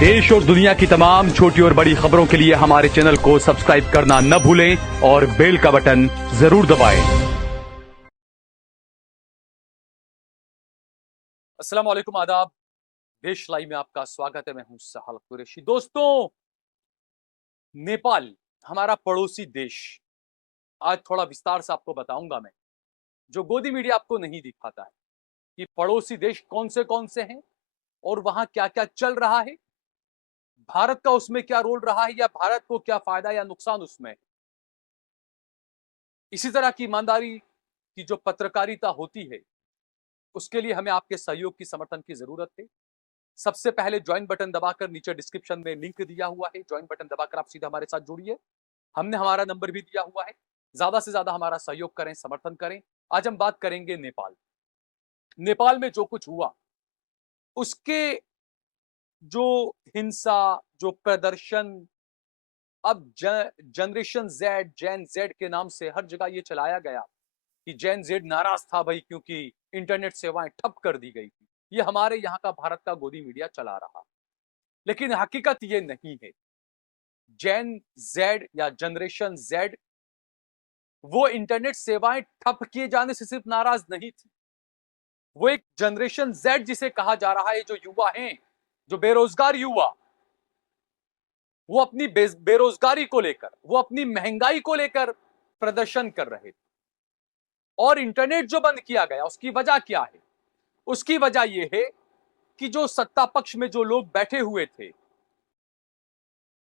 देश और दुनिया की तमाम छोटी और बड़ी खबरों के लिए हमारे चैनल को सब्सक्राइब करना न भूलें और बेल का बटन जरूर दबाएं। अस्सलाम वालेकुम, आदाब। देश लाइव में आपका स्वागत है। मैं हूं साहल कुरैशी। दोस्तों, नेपाल हमारा पड़ोसी देश, आज थोड़ा विस्तार से आपको बताऊंगा मैं, जो गोदी मीडिया आपको नहीं दिखाता है कि पड़ोसी देश कौन से हैं और वहां क्या क्या चल रहा है, भारत का उसमें क्या रोल रहा है या भारत को क्या फायदा या नुकसान उसमें। इसी तरह की ईमानदारी की जो पत्रकारिता होती है, उसके लिए हमें आपके सहयोग की, समर्थन की जरूरत है। सबसे पहले ज्वाइन बटन दबाकर, नीचे डिस्क्रिप्शन में लिंक दिया हुआ है, ज्वाइन बटन दबाकर आप सीधा हमारे साथ जुड़िए। हमने हमारा नंबर भी दिया हुआ है। ज्यादा से ज्यादा हमारा सहयोग करें, समर्थन करें। आज हम बात करेंगे नेपाल। नेपाल में जो कुछ हुआ, उसके जो हिंसा, जो प्रदर्शन, अब जनरेशन जेड, जैन जेड के नाम से हर जगह ये चलाया गया कि जैन जेड नाराज था भाई, क्योंकि इंटरनेट सेवाएं ठप कर दी गई थी। ये हमारे यहाँ का भारत का गोदी मीडिया चला रहा, लेकिन हकीकत ये नहीं है। जैन जेड या जनरेशन जेड वो इंटरनेट सेवाएं ठप किए जाने से सिर्फ नाराज नहीं थी, वो एक जनरेशन जेड जिसे कहा जा रहा है, जो युवा हैं, जो बेरोजगार युवा, वो अपनी बेरोजगारी को लेकर, वो अपनी महंगाई को लेकर प्रदर्शन कर रहे थे। और इंटरनेट जो बंद किया गया, उसकी वजह क्या है? उसकी वजह यह है कि जो सत्ता पक्ष में जो लोग बैठे हुए थे,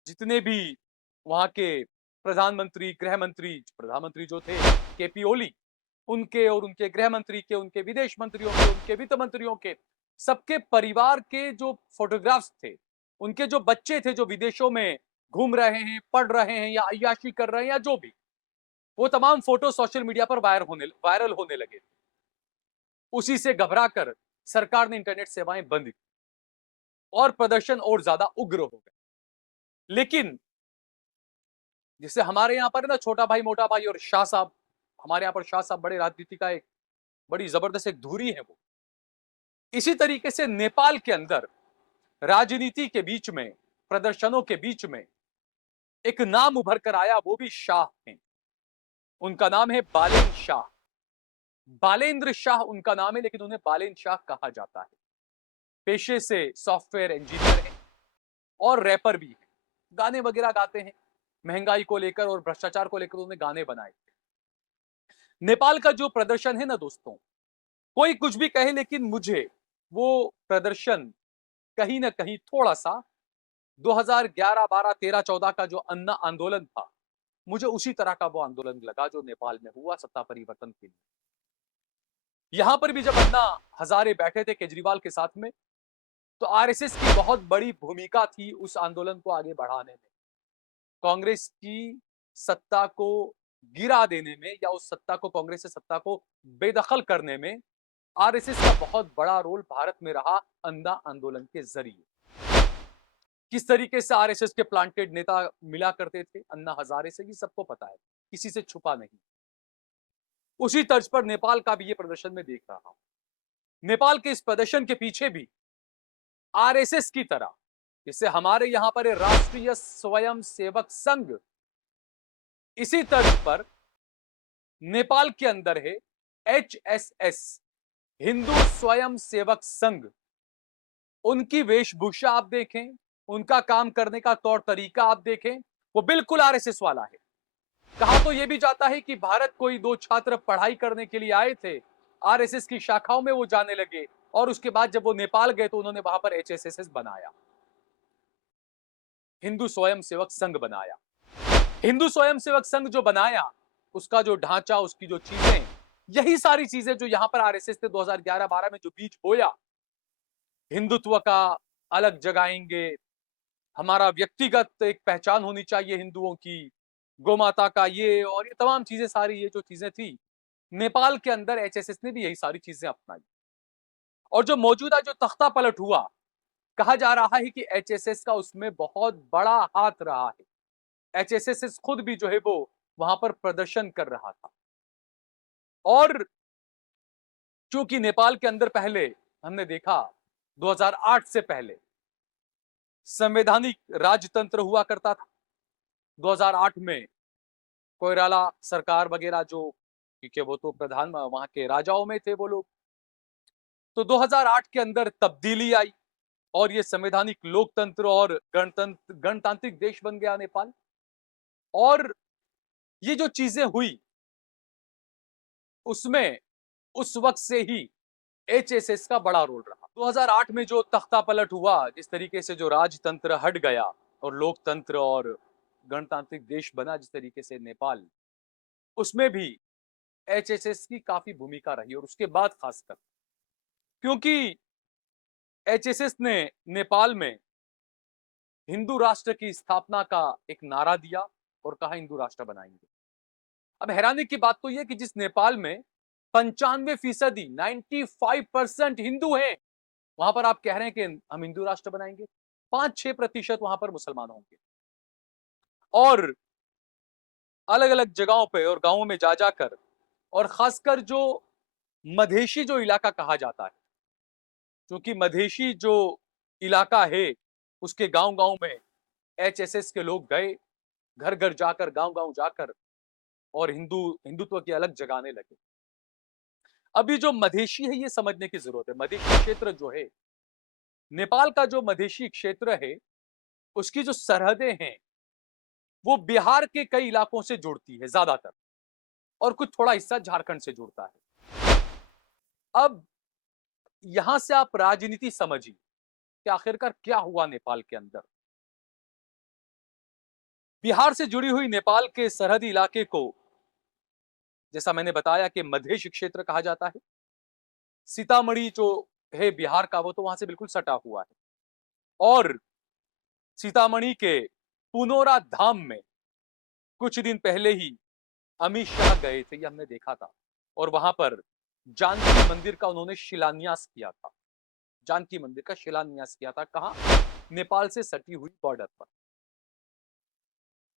जितने भी वहां के प्रधानमंत्री, गृह मंत्री, प्रधानमंत्री जो थे केपी ओली, उनके और उनके गृह मंत्री के, उनके विदेश मंत्रियों के, उनके वित्त मंत्रियों के, सबके परिवार के जो फोटोग्राफ्स थे, उनके जो बच्चे थे जो विदेशों में घूम रहे हैं, पढ़ रहे हैं या अय्याशी कर रहे हैं या जो भी, वो तमाम फोटो सोशल मीडिया पर वायरल होने लगे। उसी से घबराकर सरकार ने इंटरनेट सेवाएं बंद की और प्रदर्शन और ज्यादा उग्र हो गए। लेकिन जिससे हमारे यहाँ पर ना छोटा भाई, मोटा भाई और शाह साहब, हमारे यहाँ पर शाह साहब बड़े राजनीति का एक बड़ी जबरदस्त एक धुरी है वो। इसी तरीके से नेपाल के अंदर राजनीति के बीच में, प्रदर्शनों के बीच में एक नाम उभर कर आया, वो भी शाह हैं। उनका नाम है बालेन शाह। बालेंद्र शाह उनका नाम है, लेकिन उन्हें बालेन शाह कहा जाता है। पेशे से सॉफ्टवेयर इंजीनियर हैं और रैपर भी हैं, गाने वगैरह गाते हैं। महंगाई को लेकर और भ्रष्टाचार को लेकर उन्होंने गाने बनाए। नेपाल का जो प्रदर्शन है ना दोस्तों, कोई कुछ भी कहे, लेकिन मुझे वो प्रदर्शन कहीं ना कहीं थोड़ा सा 2011, 12, 13, 14 का जो अन्ना आंदोलन था, मुझे उसी तरह का वो आंदोलन लगा जो नेपाल में हुआ सत्ता परिवर्तन के लिए। यहां पर भी जब अन्ना हजारे बैठे थे केजरीवाल के साथ में, तो आरएसएस की बहुत बड़ी भूमिका थी उस आंदोलन को आगे बढ़ाने में, कांग्रेस की सत्ता को गिरा देने में, या उस सत्ता को, कांग्रेस से सत्ता को बेदखल करने में आरएसएस का बहुत बड़ा रोल भारत में रहा। अन्ना आंदोलन के जरिए किस तरीके से आरएसएस के प्लांटेड नेता मिला करते थे अन्ना हजारे से, ये सबको पता है, किसी से छुपा नहीं। उसी तर्ज पर नेपाल का भी ये प्रदर्शन में देख रहा हूं। नेपाल के इस प्रदर्शन के पीछे भी आरएसएस की तरह, जिससे हमारे यहां पर राष्ट्रीय स्वयं सेवक संघ, इसी तर्ज पर नेपाल के अंदर है एचएसएस, हिंदू स्वयं सेवक संघ। उनकी वेशभूषा आप देखें, उनका काम करने का तौर तरीका आप देखें, वो बिल्कुल आरएसएस वाला है। कहा तो यह भी जाता है कि भारत कोई दो छात्र पढ़ाई करने के लिए आए थे, आरएसएस की शाखाओं में वो जाने लगे, और उसके बाद जब वो नेपाल गए तो उन्होंने वहां पर एचएसएस बनाया, हिंदू स्वयं सेवक संघ बनाया। हिंदू स्वयं सेवक संघ जो बनाया, उसका जो ढांचा, उसकी जो चीजें, यही सारी चीजें जो यहां पर आरएसएस ने 2011-12 में जो बीज बोया, हिंदुत्व का अलग जगाएंगे, हमारा व्यक्तिगत एक पहचान होनी चाहिए हिंदुओं की, गोमाता का ये और ये तमाम चीजें, सारी ये जो चीजें थी, नेपाल के अंदर एचएसएस ने भी यही सारी चीजें अपनाई। और जो मौजूदा जो तख्ता पलट हुआ, कहा जा रहा है कि एचएसएस का उसमें बहुत बड़ा हाथ रहा है। एचएसएस खुद भी जो है वो वहां पर प्रदर्शन कर रहा था। और चूंकि नेपाल के अंदर पहले हमने देखा 2008 से पहले संवैधानिक राजतंत्र हुआ करता था। 2008 में कोइराला सरकार वगैरह जो, क्योंकि वो तो प्रधान वहां के राजाओं में थे वो लोग, तो 2008 के अंदर तब्दीली आई और ये संवैधानिक लोकतंत्र और गणतांत्रिक देश बन गया नेपाल। और ये जो चीजें हुई उसमें उस वक्त से ही एचएसएस का बड़ा रोल रहा। 2008 में जो तख्ता पलट हुआ, जिस तरीके से जो राजतंत्र हट गया और लोकतंत्र और गणतांत्रिक देश बना जिस तरीके से नेपाल, उसमें भी एचएसएस की काफी भूमिका रही। और उसके बाद खासकर क्योंकि एचएसएस ने नेपाल में हिंदू राष्ट्र की स्थापना का एक नारा दिया और कहा हिंदू राष्ट्र बनाएंगे। अब हैरानी की बात तो यह कि जिस नेपाल में 95% 95% हिंदू हैं, वहां पर आप कह रहे हैं कि हम हिंदू राष्ट्र बनाएंगे। 5-6% वहां पर मुसलमान होंगे। और अलग अलग जगहों पे और गांवों में जा जाकर, और खासकर जो मधेशी जो इलाका कहा जाता है, क्योंकि मधेशी जो इलाका है उसके गांव गांव में एचएसएस के लोग गए, घर घर जाकर, गांव गांव जाकर, और हिंदुत्व की अलग जगाने लगे। अभी जो मधेशी है ये समझने की जरूरत है। मधेशी क्षेत्र जो है, नेपाल का जो मधेशी क्षेत्र है, उसकी जो सरहदें हैं वो बिहार के कई इलाकों से जुड़ती है ज्यादातर, और कुछ थोड़ा हिस्सा झारखंड से जुड़ता है। अब यहां से आप राजनीति समझिए कि आखिरकार क्या हुआ नेपाल के अंदर। बिहार से जुड़ी हुई नेपाल के सरहदी इलाके को, जैसा मैंने बताया कि मधेश क्षेत्र कहा जाता है। सीतामढ़ी जो है बिहार का, वो तो वहां से बिल्कुल सटा हुआ है। और सीतामढ़ी के पुनौरा धाम में कुछ दिन पहले ही अमित शाह गए थे, ये हमने देखा था। और वहां पर जानकी मंदिर का उन्होंने शिलान्यास किया था। जानकी मंदिर का शिलान्यास किया था। कहां? नेपाल से सटी हुई बॉर्डर पर।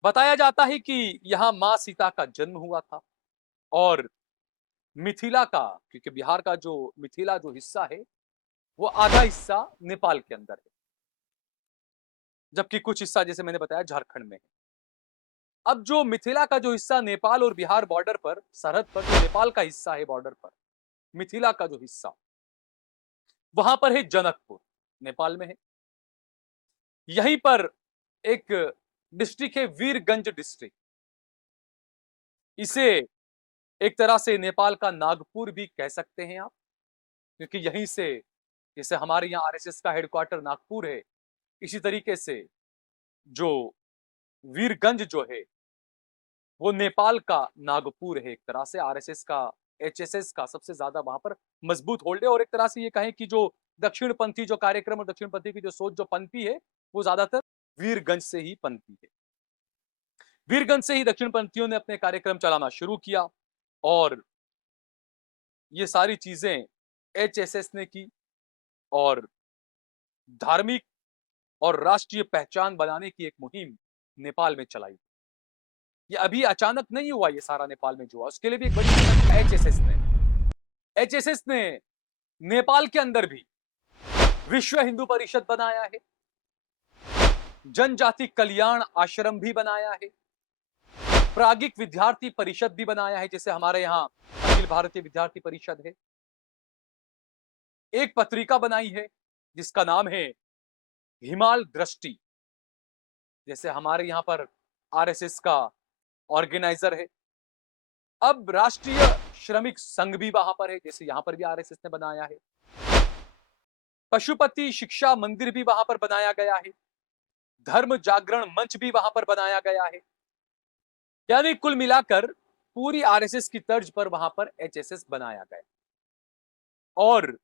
बताया जाता है कि यहां मां सीता का जन्म हुआ था। और मिथिला का, क्योंकि बिहार का जो मिथिला जो हिस्सा है वो आधा हिस्सा नेपाल के अंदर है, जबकि कुछ हिस्सा जैसे मैंने बताया झारखंड में है। अब जो मिथिला का जो हिस्सा नेपाल और बिहार बॉर्डर पर, सरहद पर जो नेपाल का हिस्सा है बॉर्डर पर, मिथिला का जो हिस्सा, वहां पर है जनकपुर, नेपाल में है। यहीं पर एक डिस्ट्रिक्ट है वीरगंज डिस्ट्रिक्ट। इसे एक तरह से नेपाल का नागपुर भी कह सकते हैं आप, क्योंकि यहीं से, जैसे हमारे यहाँ आरएसएस का हेडक्वार्टर नागपुर है, इसी तरीके से जो वीरगंज जो है वो नेपाल का नागपुर है। एक तरह से आरएसएस का, एचएसएस का सबसे ज्यादा वहां पर मजबूत होल्ड है। और एक तरह से ये कहें कि जो दक्षिणपंथी जो कार्यक्रम और दक्षिणपंथी की जो सोच जो पनपी है, वो ज्यादातर वीरगंज से ही पनपी है। वीरगंज से ही दक्षिणपंथियों ने अपने कार्यक्रम चलाना शुरू किया। और ये सारी चीजें एचएसएस ने की और धार्मिक और राष्ट्रीय पहचान बनाने की एक मुहिम नेपाल में चलाई। ये अभी अचानक नहीं हुआ, ये सारा नेपाल में जो हुआ उसके लिए भी एक बड़ी मेहनत एचएसएस ने नेपाल के अंदर भी विश्व हिंदू परिषद बनाया है, जनजाति कल्याण आश्रम भी बनाया है, प्राज्ञिक विद्यार्थी परिषद भी बनाया है, जैसे हमारे यहाँ अखिल भारतीय विद्यार्थी परिषद है। एक पत्रिका बनाई है जिसका नाम है हिमाल दृष्टि, जैसे हमारे यहाँ पर आरएसएस का ऑर्गेनाइजर है। अब राष्ट्रीय श्रमिक संघ भी वहां पर है, जैसे यहां पर भी आरएसएस ने बनाया है। पशुपति शिक्षा मंदिर भी वहां पर बनाया गया है। धर्म जागरण मंच भी वहां पर बनाया गया है। यानी कुल मिलाकर पूरी आरएसएस की तर्ज पर वहां पर एचएसएस बनाया गया। और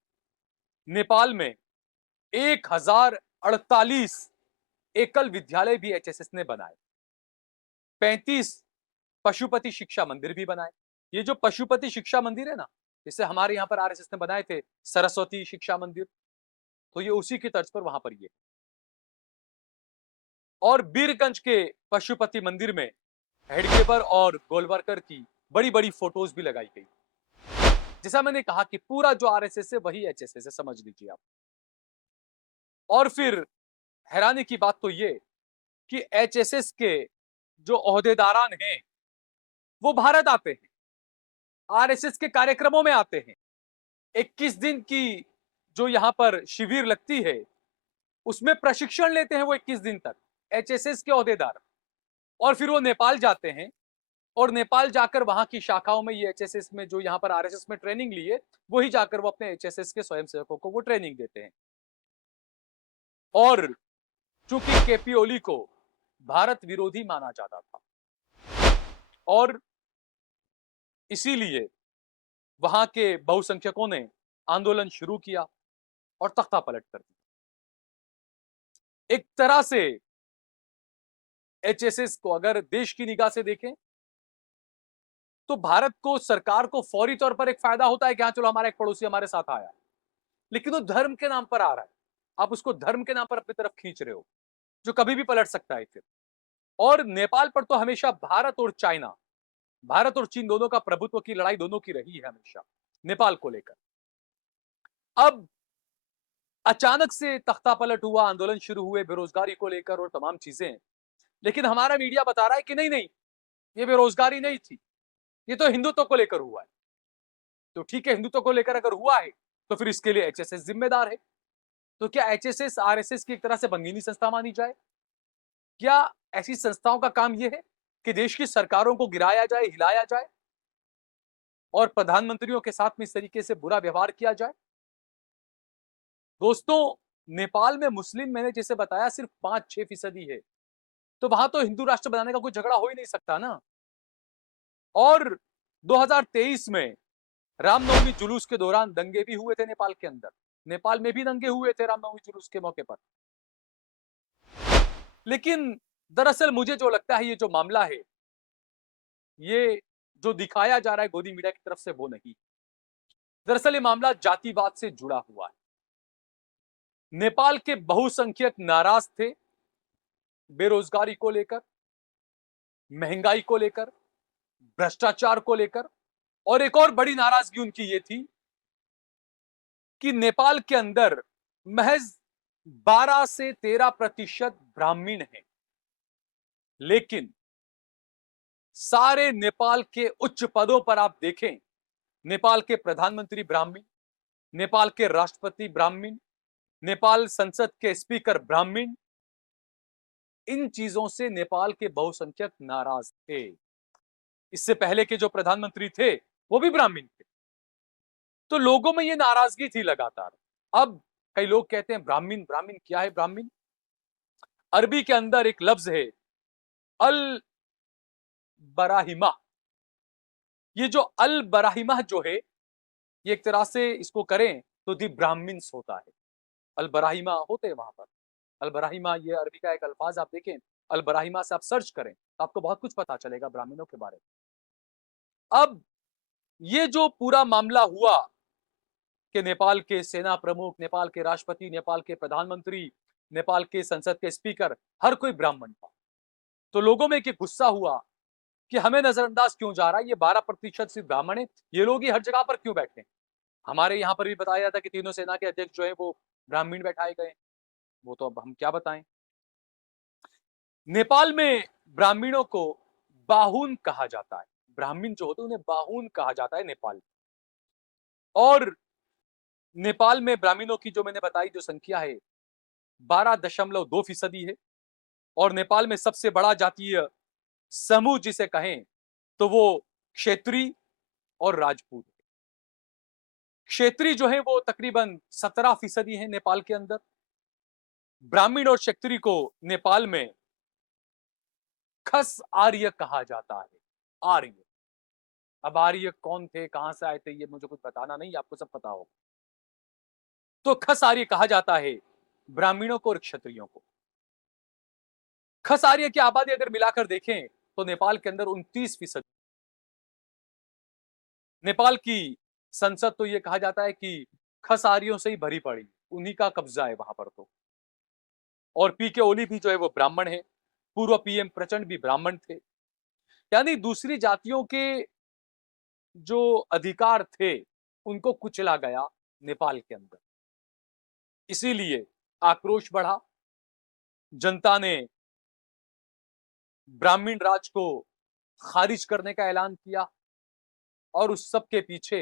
नेपाल में 1048 एकल विद्यालय भी एचएसएस ने बनाए। 35 पशुपति शिक्षा मंदिर भी बनाए। ये जो पशुपति शिक्षा मंदिर है ना, जिसे हमारे यहाँ पर आरएसएस ने बनाए थे सरस्वती शिक्षा मंदिर, तो ये उसी की तर्ज पर वहां पर ये। और बीरगंज के पशुपति मंदिर में हेडगेवर और गोलवरकर की बड़ी बड़ी फोटोज भी लगाई गई। जैसा मैंने कहा कि पूरा जो आरएसएस है वही एचएसएस है, समझ लीजिए आप। और फिर हैरानी की बात तो ये कि एचएसएस के जो ओहदेदारान हैं वो भारत आते हैं, आरएसएस के कार्यक्रमों में आते हैं। 21 दिन की जो यहाँ पर शिविर लगती है उसमें प्रशिक्षण लेते हैं वो 21 दिन तक एचएसएस के ओहदेदार, और फिर वो नेपाल जाते हैं और नेपाल जाकर वहां की शाखाओं में ये एचएसएस में जो यहाँ पर आरएसएस में ट्रेनिंग लिए वही जाकर वो अपने एचएसएस के स्वयंसेवकों को वो ट्रेनिंग देते हैं। और चूंकि केपी ओली को भारत विरोधी माना जाता था और इसीलिए वहां के बहुसंख्यकों ने आंदोलन शुरू किया और तख्ता पलट कर दिया। एक तरह से एचएसएस को अगर देश की निगाह से देखें तो भारत को, सरकार को फौरी तौर पर एक फायदा होता है कि हाँ चलो हमारा एक पड़ोसी हमारे साथ आया, लेकिन वो धर्म के नाम पर आ रहा है, आप उसको धर्म के नाम पर अपनी तरफ खींच रहे हो जो कभी भी पलट सकता है फिर। और नेपाल पर तो हमेशा भारत और चाइना, भारत और चीन दोनों का प्रभुत्व की लड़ाई दोनों की रही है हमेशा नेपाल को लेकर। अब अचानक से तख्ता पलट हुआ, आंदोलन शुरू हुए बेरोजगारी को लेकर और तमाम चीजें, लेकिन हमारा मीडिया बता रहा है कि नहीं नहीं ये बेरोजगारी नहीं थी, ये तो हिंदुत्व को लेकर हुआ है। तो ठीक है, हिंदुत्व को लेकर अगर हुआ है तो फिर इसके लिए एचएसएस जिम्मेदार है। तो क्या एचएसएस आरएसएस की एक तरह से बंगीनी संस्था मानी जाए? क्या ऐसी संस्थाओं का काम यह है कि देश की सरकारों को गिराया जाए, हिलाया जाए और प्रधानमंत्रियों के साथ में इस तरीके से बुरा व्यवहार किया जाए? दोस्तों, नेपाल में मुस्लिम, मैंने जैसे बताया, सिर्फ 5-6% है, तो वहां तो हिंदू राष्ट्र बनाने का कोई झगड़ा हो ही नहीं सकता ना। और 2023 में रामनवमी जुलूस के दौरान दंगे भी हुए थे नेपाल के अंदर, नेपाल में भी दंगे हुए थे रामनवमी जुलूस के मौके पर। लेकिन दरअसल मुझे जो लगता है ये जो मामला है, ये जो दिखाया जा रहा है गोदी मीडिया की तरफ से वो नहीं, दरअसल ये मामला जातिवाद से जुड़ा हुआ है। नेपाल के बहुसंख्यक नाराज थे बेरोजगारी को लेकर, महंगाई को लेकर, भ्रष्टाचार को लेकर, और एक और बड़ी नाराजगी उनकी ये थी कि नेपाल के अंदर महज 12 से 13% ब्राह्मण हैं, लेकिन सारे नेपाल के उच्च पदों पर आप देखें, नेपाल के प्रधानमंत्री ब्राह्मण, नेपाल के राष्ट्रपति ब्राह्मण, नेपाल संसद के स्पीकर ब्राह्मण। इन चीजों से नेपाल के बहुसंख्यक नाराज थे। इससे पहले के जो प्रधानमंत्री थे वो भी ब्राह्मण थे, तो लोगों में ये नाराजगी थी लगातार। अब कई लोग कहते हैं ब्राह्मण, ब्राह्मण क्या है? ब्राह्मण अरबी के अंदर एक लफ्ज है अल बराहिमा। ये जो अल बराहिमा जो है, ये एक तरह से इसको करें तो दी ब्राह्मण्स होता है। अल बराहिमा होते हैं वहां पर। अल बराहिमा ये अरबी का एक अल्फाज, आप देखें अल बराहिमा से आप सर्च करें तो आपको बहुत कुछ पता चलेगा ब्राह्मणों के बारे में। अब ये जो पूरा मामला हुआ कि नेपाल के सेना प्रमुख, नेपाल के राष्ट्रपति, नेपाल के प्रधानमंत्री, नेपाल के संसद के स्पीकर, हर कोई ब्राह्मण था, तो लोगों में एक गुस्सा हुआ कि हमें नजरअंदाज क्यों जा रहा है, ये 12% सिर्फ ब्राह्मण है, ये लोग ही हर जगह पर क्यों बैठे हैं? हमारे यहाँ पर भी बताया जाता कि तीनों सेना के अध्यक्ष जो है वो ब्राह्मण बैठाए गए, वो तो अब हम क्या बताएं। नेपाल में ब्राह्मणों को बाहुन कहा जाता है, ब्राह्मण जो होते हैं उन्हें बाहुन कहा जाता है नेपाल में। और नेपाल में ब्राह्मणों की जो मैंने बताई जो संख्या है 12.2% है, और नेपाल में सबसे बड़ा जातीय समूह जिसे कहें तो वो क्षेत्रीय और राजपूत। क्षेत्रीय जो है वो तकरीबन 17% है नेपाल के अंदर। ब्राह्मण और क्षेत्रीय को नेपाल में खस आर्य कहा जाता है। आर्य, अब आर्य कौन थे, कहां से आए थे, ये मुझे कुछ बताना नहीं, आपको सब पता होगा। तो खस आर्य कहा जाता है ब्राह्मणों को और क्षत्रियों को। खस आर्य की आबादी अगर मिलाकर देखें तो नेपाल के अंदर 29%। नेपाल की संसद तो ये कहा जाता है कि खस आर्यों से ही भरी पड़ी, उन्हीं का कब्जा है वहां पर तो। और पीके ओली भी जो है वो ब्राह्मण है, पूर्व पीएम प्रचंड भी ब्राह्मण थे, यानी दूसरी जातियों के जो अधिकार थे उनको कुचला गया नेपाल के अंदर। इसीलिए आक्रोश बढ़ा जनता ने ब्राह्मण राज को खारिज करने का ऐलान किया और उस सब के पीछे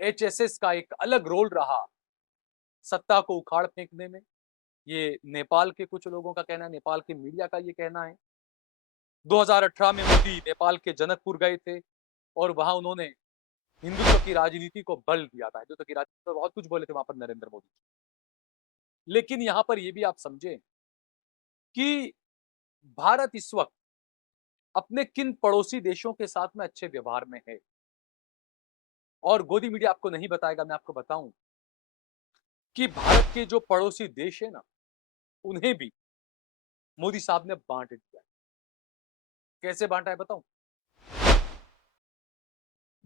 एचएसएस का एक अलग रोल रहा सत्ता को उखाड़ फेंकने में। ये नेपाल के कुछ लोगों का कहना है, नेपाल के मीडिया का ये कहना है। 2018 में मोदी नेपाल के जनकपुर गए थे और वहां उन्होंने हिंदुत्व की राजनीति को बल दिया था। हिंदुत्व की राजनीति पर बहुत कुछ बोले थे वहां पर नरेंद्र मोदी। लेकिन यहां पर यह भी आप समझें कि भारत इस वक्त अपने किन पड़ोसी देशों के साथ में अच्छे व्यवहार में है, और गोदी मीडिया आपको नहीं बताएगा, मैं आपको बताऊं कि भारत के जो पड़ोसी देश है ना, उन्हें भी मोदी साहब ने बांट दिया। कैसे बांटा है बताऊं?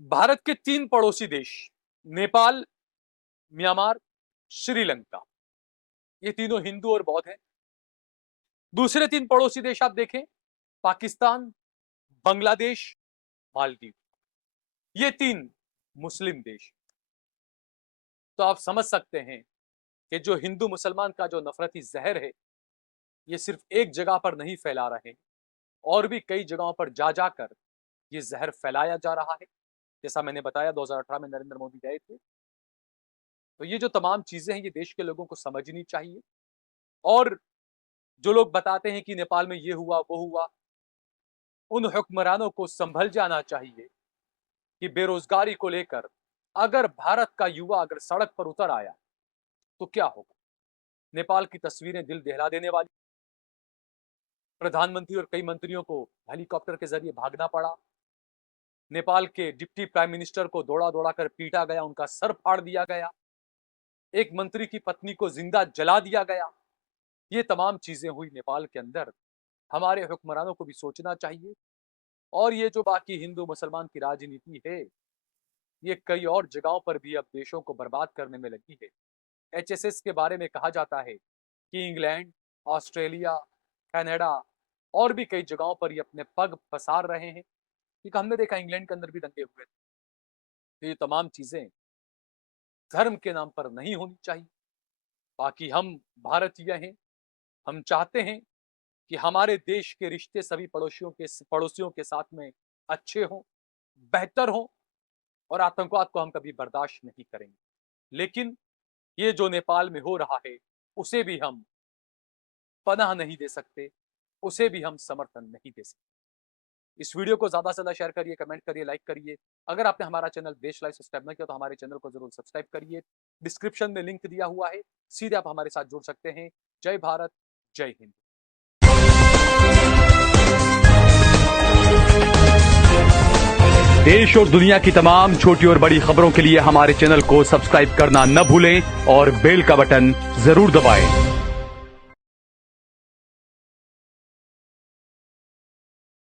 भारत के 3 पड़ोसी देश नेपाल, म्यांमार, श्रीलंका, ये तीनों हिंदू और बौद्ध हैं। दूसरे 3 पड़ोसी देश आप देखें, पाकिस्तान, बांग्लादेश, मालदीव, ये 3 मुस्लिम देश। तो आप समझ सकते हैं कि जो हिंदू मुसलमान का जो नफरती जहर है, ये सिर्फ एक जगह पर नहीं फैला रहे, और भी कई जगहों पर जा जाकर ये जहर फैलाया जा रहा है। जैसा मैंने बताया 2018 में नरेंद्र मोदी गए थे। तो ये जो तमाम चीजें हैं, ये देश के लोगों को समझनी चाहिए। और जो लोग बताते हैं कि नेपाल में ये हुआ वो हुआ, उन हुक्मरानों को संभल जाना चाहिए कि बेरोजगारी को लेकर अगर भारत का युवा अगर सड़क पर उतर आया तो क्या होगा। नेपाल की तस्वीरें दिल दहला देने वाली। प्रधानमंत्री और कई मंत्रियों को हेलीकॉप्टर के जरिए भागना पड़ा। नेपाल के डिप्टी प्राइम मिनिस्टर को दौड़ा दौड़ा कर पीटा गया, उनका सर फाड़ दिया गया, एक मंत्री की पत्नी को जिंदा जला दिया गया। ये तमाम चीजें हुई नेपाल के अंदर। हमारे हुक्मरानों को भी सोचना चाहिए। और ये जो बाकी हिंदू मुसलमान की राजनीति है, ये कई और जगहों पर भी अब देशों को बर्बाद करने में लगी है। एचएसएस के बारे में कहा जाता है कि इंग्लैंड, ऑस्ट्रेलिया, कनाडा और भी कई जगहों पर ये अपने पग पसार रहे हैं, क्योंकि हमने देखा इंग्लैंड के अंदर भी दंगे हुए थे। तो ये तमाम चीजें धर्म के नाम पर नहीं होनी चाहिए। बाकी हम भारतीय हैं, हम चाहते हैं कि हमारे देश के रिश्ते सभी पड़ोसियों के साथ में अच्छे हों, बेहतर हों, और आतंकवाद को हम कभी बर्दाश्त नहीं करेंगे। लेकिन ये जो नेपाल में हो रहा है, उसे भी हम पनाह नहीं दे सकते, उसे भी हम समर्थन नहीं दे सकते। इस वीडियो को ज्यादा से ज्यादा शेयर करिए, कमेंट करिए, लाइक करिए। अगर आपने हमारा चैनल देश लाइव सब्सक्राइब न किया तो हमारे चैनल को जरूर सब्सक्राइब करिए। डिस्क्रिप्शन में लिंक दिया हुआ है, सीधे आप हमारे साथ जुड़ सकते हैं। जय भारत, जय हिंद। देश और दुनिया की तमाम छोटी और बड़ी खबरों के लिए हमारे चैनल को सब्सक्राइब करना न भूलें और बेल का बटन जरूर दबाएं।